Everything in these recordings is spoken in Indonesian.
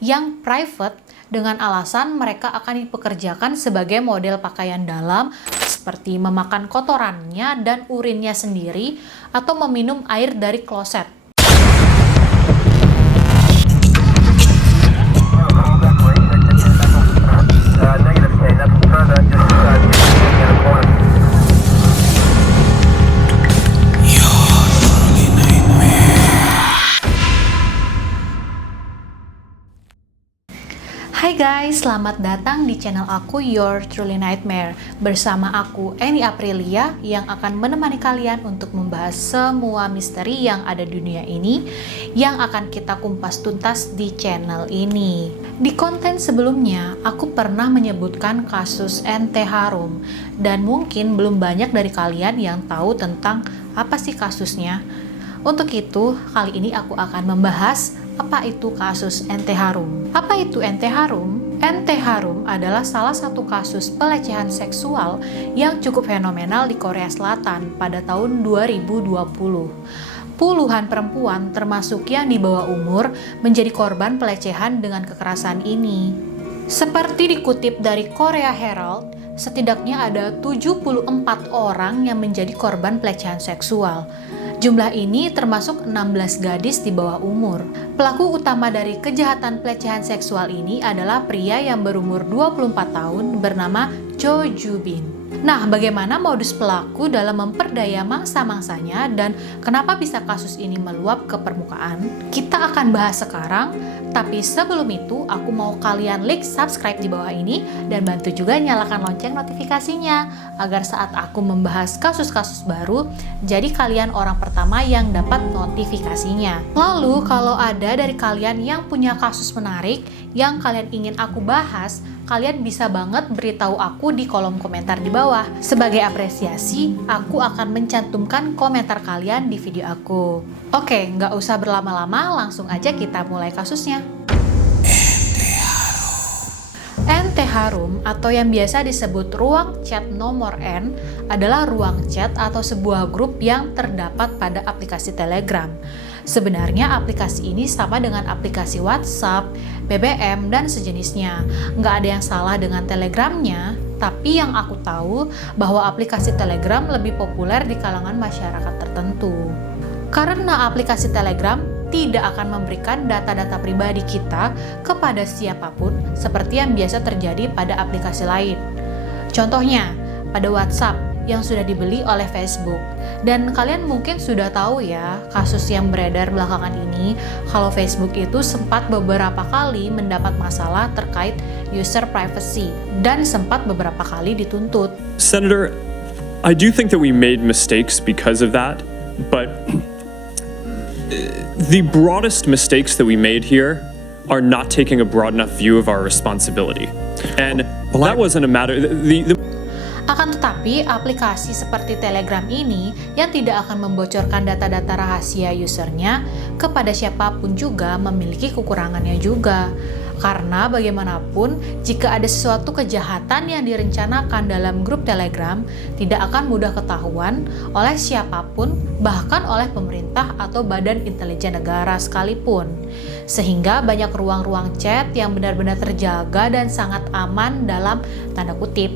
yang private dengan alasan mereka akan dipekerjakan sebagai model pakaian dalam seperti memakan kotorannya dan urinnya sendiri atau meminum air dari kloset. Hai guys, selamat datang di channel aku Your Truly Nightmare. Bersama aku Eni Aprilia yang akan menemani kalian untuk membahas semua misteri yang ada di dunia ini yang akan kita kumpas tuntas di channel ini. Di konten sebelumnya, aku pernah menyebutkan kasus Ente Harum dan mungkin belum banyak dari kalian yang tahu tentang apa sih kasusnya. Untuk itu, kali ini aku akan membahas apa itu kasus Ente Harum. Apa itu Ente Harum? Ente Harum adalah salah satu kasus pelecehan seksual yang cukup fenomenal di Korea Selatan pada tahun 2020. Puluhan perempuan termasuk yang di bawah umur menjadi korban pelecehan dengan kekerasan ini. Seperti dikutip dari Korea Herald, setidaknya ada 74 orang yang menjadi korban pelecehan seksual. Jumlah ini termasuk 16 gadis di bawah umur. Pelaku utama dari kejahatan pelecehan seksual ini adalah pria yang berumur 24 tahun bernama Cho Joo Bin. Nah, bagaimana modus pelaku dalam memperdaya mangsa-mangsanya dan kenapa bisa kasus ini meluap ke permukaan? Kita akan bahas sekarang, tapi sebelum itu aku mau kalian klik subscribe di bawah ini dan bantu juga nyalakan lonceng notifikasinya agar saat aku membahas kasus-kasus baru, jadi kalian orang pertama yang dapat notifikasinya. Lalu, kalau ada dari kalian yang punya kasus menarik yang kalian ingin aku bahas, kalian bisa banget beritahu aku di kolom komentar di bawah. Sebagai apresiasi, aku akan mencantumkan komentar kalian di video aku. Oke, nggak usah berlama-lama, langsung aja kita mulai kasusnya. Ente Harum atau yang biasa disebut ruang chat nomor N adalah ruang chat atau sebuah grup yang terdapat pada aplikasi Telegram. Sebenarnya aplikasi ini sama dengan aplikasi WhatsApp, BBM, dan sejenisnya. Nggak ada yang salah dengan Telegramnya, tapi yang aku tahu bahwa aplikasi Telegram lebih populer di kalangan masyarakat tertentu. Karena aplikasi Telegram tidak akan memberikan data-data pribadi kita kepada siapapun seperti yang biasa terjadi pada aplikasi lain. Contohnya, pada WhatsApp yang sudah dibeli oleh Facebook. Dan kalian mungkin sudah tahu ya, kasus yang beredar belakangan ini, kalau Facebook itu sempat beberapa kali mendapat masalah terkait user privacy dan sempat beberapa kali dituntut. Senator, I do think that we made mistakes because of that, but the broadest mistakes that we made here are not taking a broad enough view of our responsibility. And that wasn't a matter... Akan tetapi, aplikasi seperti Telegram ini yang tidak akan membocorkan data-data rahasia usernya kepada siapapun juga memiliki kekurangannya juga. Karena bagaimanapun, jika ada sesuatu kejahatan yang direncanakan dalam grup Telegram, tidak akan mudah ketahuan oleh siapapun, bahkan oleh pemerintah atau badan intelijen negara sekalipun. Sehingga banyak ruang-ruang chat yang benar-benar terjaga dan sangat aman dalam tanda kutip.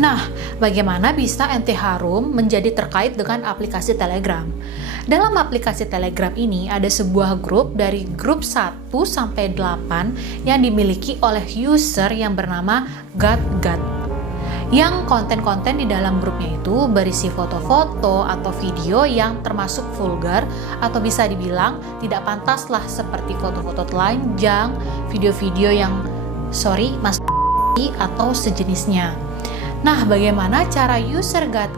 Nah, bagaimana bisa Ente Harum menjadi terkait dengan aplikasi Telegram? Dalam aplikasi Telegram ini ada sebuah grup dari grup 1 sampai 8 yang dimiliki oleh user yang bernama Gat. Yang konten-konten di dalam grupnya itu berisi foto-foto atau video yang termasuk vulgar atau bisa dibilang tidak pantas lah, seperti foto-foto telanjang, video-video yang atau sejenisnya. Nah, bagaimana cara user Gat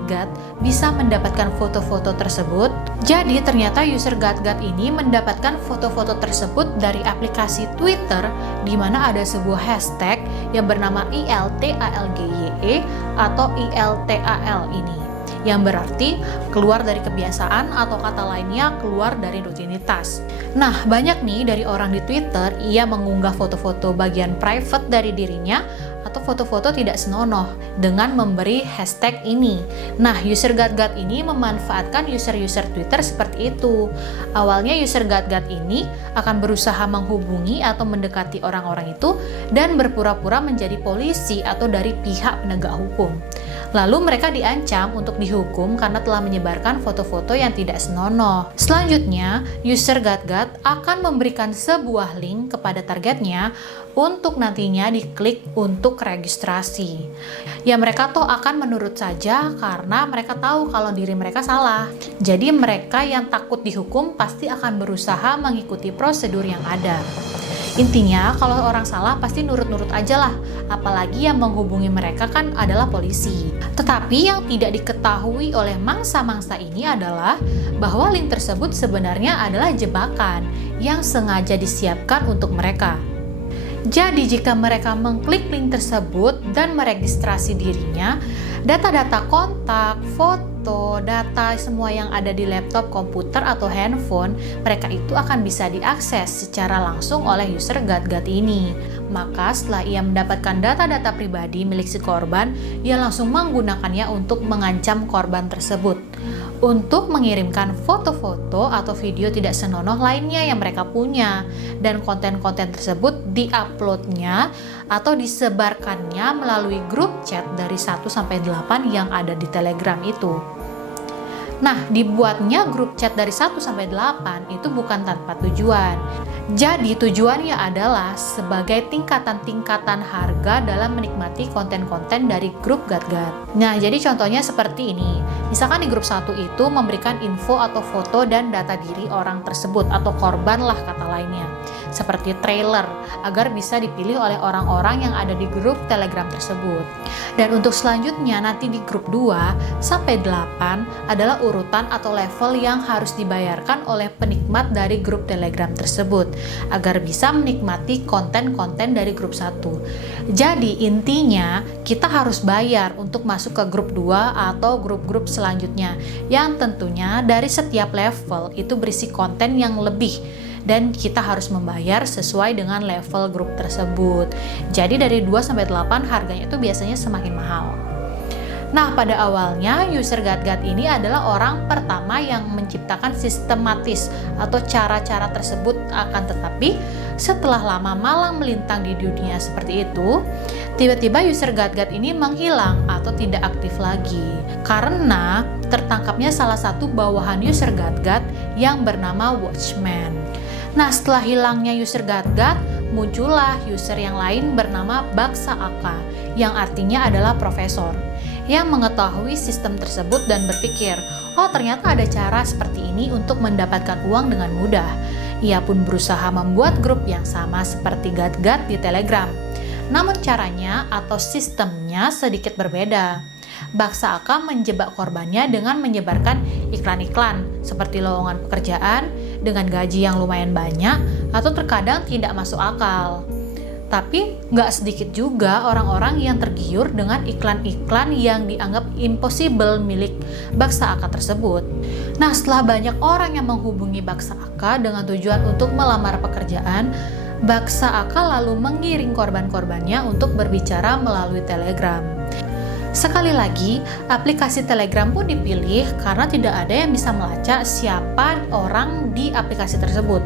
bisa mendapatkan foto-foto tersebut? Jadi, ternyata user Gat ini mendapatkan foto-foto tersebut dari aplikasi Twitter, di mana ada sebuah hashtag yang bernama ILTALGYE atau ILTAL ini. yang berarti keluar dari kebiasaan atau kata lainnya keluar dari rutinitas. Nah, banyak nih dari orang di Twitter ia mengunggah foto-foto bagian private dari dirinya atau foto-foto tidak senonoh dengan memberi hashtag ini. Nah, user GatGat ini memanfaatkan user-user Twitter seperti itu. Awalnya user GatGat ini akan berusaha menghubungi atau mendekati orang-orang itu dan berpura-pura menjadi polisi atau dari pihak penegak hukum. Lalu mereka diancam untuk dihukum karena telah menyebarkan foto-foto yang tidak senonoh. Selanjutnya, user GatGat akan memberikan sebuah link kepada targetnya untuk nantinya diklik untuk registrasi. Ya mereka toh akan menurut saja karena mereka tahu kalau diri mereka salah. Jadi mereka yang takut dihukum pasti akan berusaha mengikuti prosedur yang ada. Intinya, kalau orang salah pasti nurut-nurut aja lah, apalagi yang menghubungi mereka kan adalah polisi. Tetapi yang tidak diketahui oleh mangsa-mangsa ini adalah bahwa link tersebut sebenarnya adalah jebakan yang sengaja disiapkan untuk mereka. Jadi jika mereka mengklik link tersebut dan meregistrasi dirinya, data-data kontak, foto, data semua yang ada di laptop, komputer, atau handphone, mereka itu akan bisa diakses secara langsung oleh user GatGat ini. Maka setelah ia mendapatkan data-data pribadi milik si korban, ia langsung menggunakannya untuk mengancam korban tersebut untuk mengirimkan foto-foto atau video tidak senonoh lainnya yang mereka punya, dan konten-konten tersebut diuploadnya atau disebarkannya melalui grup chat dari 1-8 yang ada di Telegram itu. Nah, dibuatnya grup chat dari 1-8 itu bukan tanpa tujuan. Jadi tujuannya adalah sebagai tingkatan-tingkatan harga dalam menikmati konten-konten dari grup GatGat. Nah, jadi contohnya seperti ini. Misalkan di grup 1 itu memberikan info atau foto dan data diri orang tersebut atau korban lah kata lainnya. Seperti trailer agar bisa dipilih oleh orang-orang yang ada di grup Telegram tersebut. Dan untuk selanjutnya nanti di grup 2-8 adalah urutan atau level yang harus dibayarkan oleh penikmat dari grup Telegram tersebut agar bisa menikmati konten-konten dari grup 1. Jadi intinya kita harus bayar untuk masuk ke grup 2 atau grup-grup selanjutnya yang tentunya dari setiap level itu berisi konten yang lebih dan kita harus membayar sesuai dengan level grup tersebut. Jadi dari 2-8 harganya itu biasanya semakin mahal. Nah, pada awalnya user GatGat ini adalah orang pertama yang menciptakan sistematis atau cara-cara tersebut, akan tetapi setelah lama malang melintang di dunia seperti itu, tiba-tiba user GatGat ini menghilang atau tidak aktif lagi karena tertangkapnya salah satu bawahan user GatGat yang bernama Watchman. Nah, setelah hilangnya user GatGat, muncullah user yang lain bernama Baksa Aka, yang artinya adalah profesor, yang mengetahui sistem tersebut dan berpikir, oh ternyata ada cara seperti ini untuk mendapatkan uang dengan mudah. Ia pun berusaha membuat grup yang sama seperti GatGat di Telegram. Namun caranya atau sistemnya sedikit berbeda. Baksa Aka menjebak korbannya dengan menyebarkan iklan-iklan seperti lowongan pekerjaan dengan gaji yang lumayan banyak atau terkadang tidak masuk akal. Tapi nggak sedikit juga orang-orang yang tergiur dengan iklan-iklan yang dianggap impossible milik Baksa Aka tersebut. Nah, setelah banyak orang yang menghubungi Baksa Aka dengan tujuan untuk melamar pekerjaan, Baksa Aka lalu mengiring korban-korbannya untuk berbicara melalui Telegram. Sekali lagi, aplikasi Telegram pun dipilih karena tidak ada yang bisa melacak siapa orang di aplikasi tersebut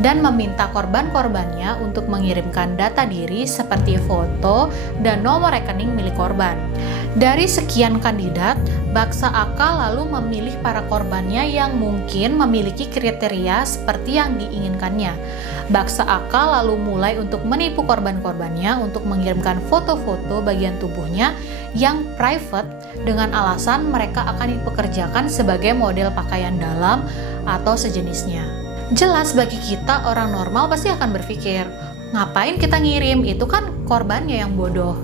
dan meminta korban-korbannya untuk mengirimkan data diri seperti foto dan nomor rekening milik korban. Dari sekian kandidat, Baksa Aka lalu memilih para korbannya yang mungkin memiliki kriteria seperti yang diinginkannya. Baksa Aka lalu mulai untuk menipu korban-korbannya untuk mengirimkan foto-foto bagian tubuhnya yang private dengan alasan mereka akan dipekerjakan sebagai model pakaian dalam atau sejenisnya. Jelas bagi kita orang normal pasti akan berpikir, ngapain kita ngirim, itu kan korbannya yang bodoh.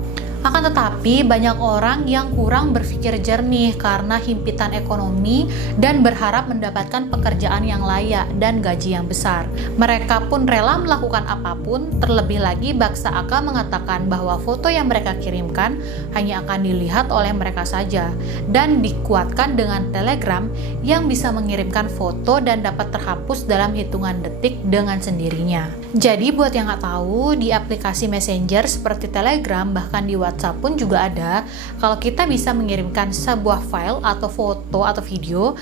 Akan tetapi, banyak orang yang kurang berpikir jernih karena himpitan ekonomi dan berharap mendapatkan pekerjaan yang layak dan gaji yang besar. Mereka pun rela melakukan apapun, terlebih lagi Baksa Aka mengatakan bahwa foto yang mereka kirimkan hanya akan dilihat oleh mereka saja, dan dikuatkan dengan Telegram yang bisa mengirimkan foto dan dapat terhapus dalam hitungan detik dengan sendirinya. Jadi buat yang nggak tahu, di aplikasi Messenger seperti Telegram, bahkan di WhatsApp pun juga ada, kalau kita bisa mengirimkan sebuah file atau foto atau video,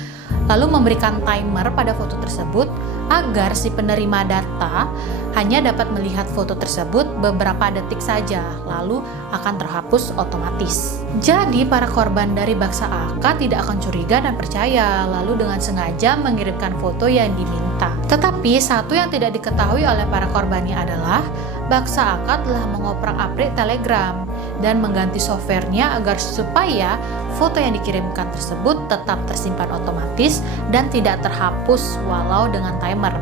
lalu memberikan timer pada foto tersebut agar si penerima data hanya dapat melihat foto tersebut beberapa detik saja, lalu akan terhapus otomatis. Jadi para korban dari Baksa Aka tidak akan curiga dan percaya, lalu dengan sengaja mengirimkan foto yang diminta. Tetapi satu yang tidak diketahui oleh para korbannya adalah Baksa Aka telah mengoprak-aprik Telegram dan mengganti softwarenya agar supaya foto yang dikirimkan tersebut tetap tersimpan otomatis dan tidak terhapus walau dengan timer.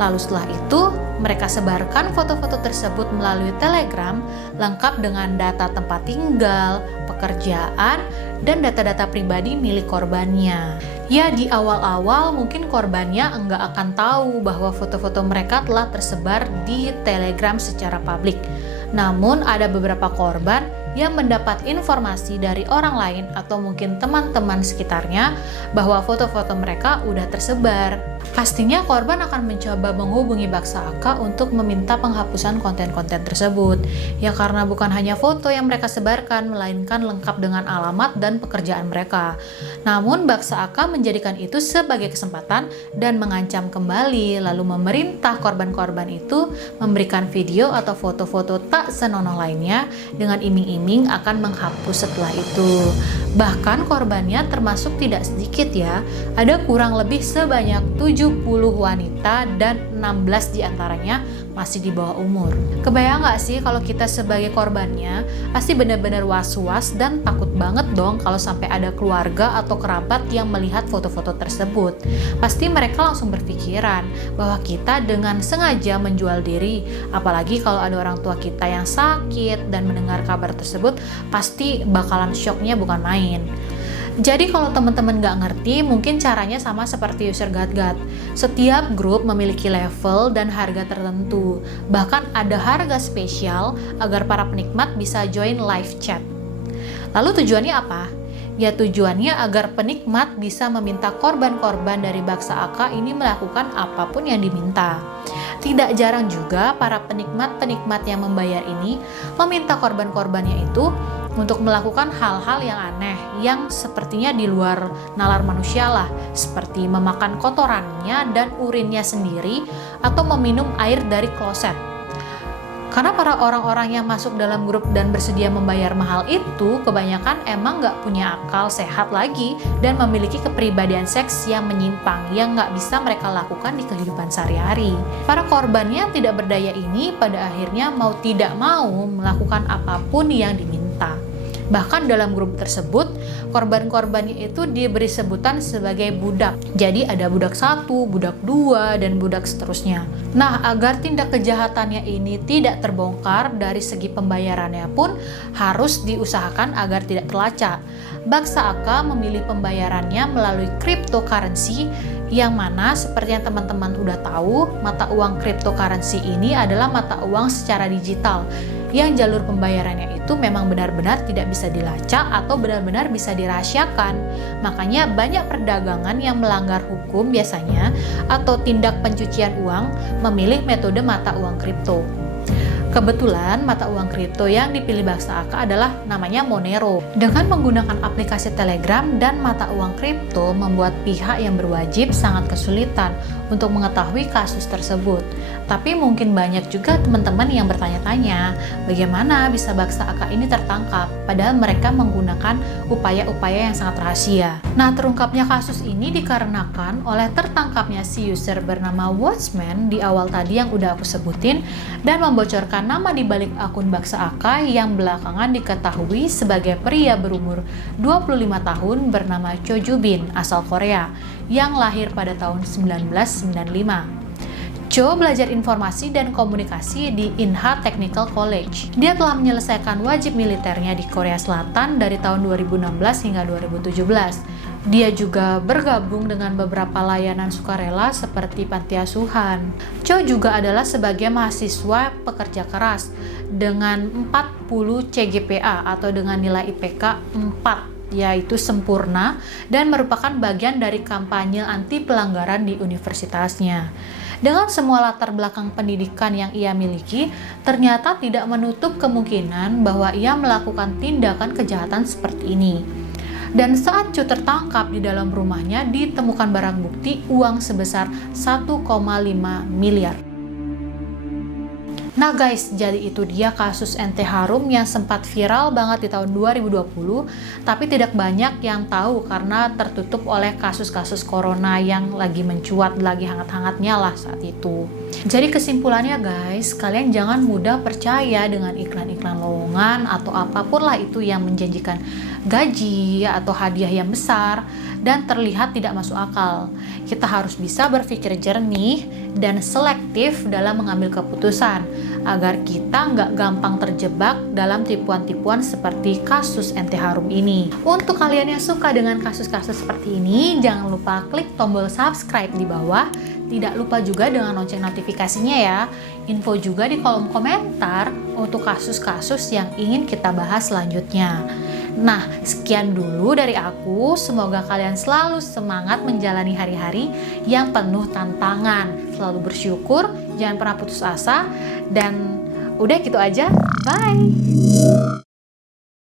Lalu setelah itu, mereka sebarkan foto-foto tersebut melalui Telegram lengkap dengan data tempat tinggal, pekerjaan, dan data-data pribadi milik korbannya. Ya, di awal-awal mungkin korbannya enggak akan tahu bahwa foto-foto mereka telah tersebar di Telegram secara publik. Namun ada beberapa korban yang mendapat informasi dari orang lain atau mungkin teman-teman sekitarnya bahwa foto-foto mereka udah tersebar. Pastinya korban akan mencoba menghubungi Baksa Aka untuk meminta penghapusan konten-konten tersebut. Ya karena bukan hanya foto yang mereka sebarkan, melainkan lengkap dengan alamat dan pekerjaan mereka. Namun Baksa Aka menjadikan itu sebagai kesempatan dan mengancam kembali, lalu memerintah korban-korban itu memberikan video atau foto-foto tak senonoh lainnya dengan iming-iming akan menghapus setelah itu. Bahkan korbannya termasuk tidak sedikit ya, ada kurang lebih sebanyak 70 wanita dan 16 diantaranya masih di bawah umur. Kebayang gak sih kalau kita sebagai korbannya pasti benar-benar was-was dan takut banget dong kalau sampai ada keluarga atau kerabat yang melihat foto-foto tersebut. Pasti mereka langsung berpikiran bahwa kita dengan sengaja menjual diri, apalagi kalau ada orang tua kita yang sakit dan mendengar kabar tersebut pasti bakalan syoknya bukan main. Jadi kalau teman-teman nggak ngerti, mungkin caranya sama seperti user GatGat. Setiap grup memiliki level dan harga tertentu. Bahkan ada harga spesial agar para penikmat bisa join live chat. Lalu tujuannya apa? Ya tujuannya agar penikmat bisa meminta korban-korban dari Baksa Aka ini melakukan apapun yang diminta. Tidak jarang juga para penikmat-penikmat yang membayar ini meminta korban-korbannya itu untuk melakukan hal-hal yang aneh yang sepertinya di luar nalar manusia lah, seperti memakan kotorannya dan urinnya sendiri atau meminum air dari kloset. Karena para orang-orang yang masuk dalam grup dan bersedia membayar mahal itu kebanyakan emang nggak punya akal sehat lagi dan memiliki kepribadian seks yang menyimpang yang nggak bisa mereka lakukan di kehidupan sehari-hari. Para korbannya tidak berdaya ini pada akhirnya mau tidak mau melakukan apapun yang diminta. Bahkan dalam grup tersebut, korban-korbannya itu diberi sebutan sebagai budak. Jadi ada budak 1, budak 2, dan budak seterusnya. Nah, agar tindak kejahatannya ini tidak terbongkar dari segi pembayarannya pun harus diusahakan agar tidak terlacak. Baksa Aka memilih pembayarannya melalui cryptocurrency yang mana seperti yang teman-teman udah tahu, mata uang cryptocurrency ini adalah mata uang secara digital yang jalur pembayarannya itu memang benar-benar tidak bisa dilacak atau benar-benar bisa dirahasiakan. Makanya banyak perdagangan yang melanggar hukum biasanya atau tindak pencucian uang memilih metode mata uang kripto. Kebetulan mata uang kripto yang dipilih Baksa Aka adalah namanya Monero. Dengan menggunakan aplikasi Telegram dan mata uang kripto membuat pihak yang berwajib sangat kesulitan untuk mengetahui kasus tersebut. Tapi mungkin banyak juga teman-teman yang bertanya-tanya, bagaimana bisa Baksa Aka ini tertangkap padahal mereka menggunakan upaya-upaya yang sangat rahasia. Nah, terungkapnya kasus ini dikarenakan oleh tertangkapnya si user bernama Watchman di awal tadi yang udah aku sebutin dan membocorkan nama di balik akun Baksa Aka yang belakangan diketahui sebagai pria berumur 25 tahun bernama Cho Ju Bin asal Korea yang lahir pada tahun 1995. Cho belajar informasi dan komunikasi di Inha Technical College. Dia telah menyelesaikan wajib militernya di Korea Selatan dari tahun 2016 hingga 2017. Dia juga bergabung dengan beberapa layanan sukarela seperti panti asuhan. Cho juga adalah sebagai mahasiswa pekerja keras dengan 40 CGPA atau dengan nilai IPK 4, yaitu sempurna, dan merupakan bagian dari kampanye anti pelanggaran di universitasnya. Dengan semua latar belakang pendidikan yang ia miliki, ternyata tidak menutup kemungkinan bahwa ia melakukan tindakan kejahatan seperti ini. Dan saat Cho tertangkap di dalam rumahnya, ditemukan barang bukti uang sebesar 1,5 miliar. Nah guys, jadi itu dia kasus Ente Harum yang sempat viral banget di tahun 2020, tapi tidak banyak yang tahu karena tertutup oleh kasus-kasus corona yang lagi mencuat, lagi hangat-hangatnya lah saat itu. Jadi kesimpulannya guys, kalian jangan mudah percaya dengan iklan-iklan lowongan atau apapun lah itu yang menjanjikan gaji atau hadiah yang besar dan terlihat tidak masuk akal. Kita harus bisa berpikir jernih dan selektif dalam mengambil keputusan agar kita nggak gampang terjebak dalam tipuan-tipuan seperti kasus Ente Harum ini. Untuk kalian yang suka dengan kasus-kasus seperti ini, jangan lupa klik tombol subscribe di bawah. Tidak lupa juga dengan lonceng notifikasinya ya. Info juga di kolom komentar untuk kasus-kasus yang ingin kita bahas selanjutnya. Nah, sekian dulu dari aku. Semoga kalian selalu semangat menjalani hari-hari yang penuh tantangan. Selalu bersyukur, jangan pernah putus asa. Dan udah gitu aja. Bye!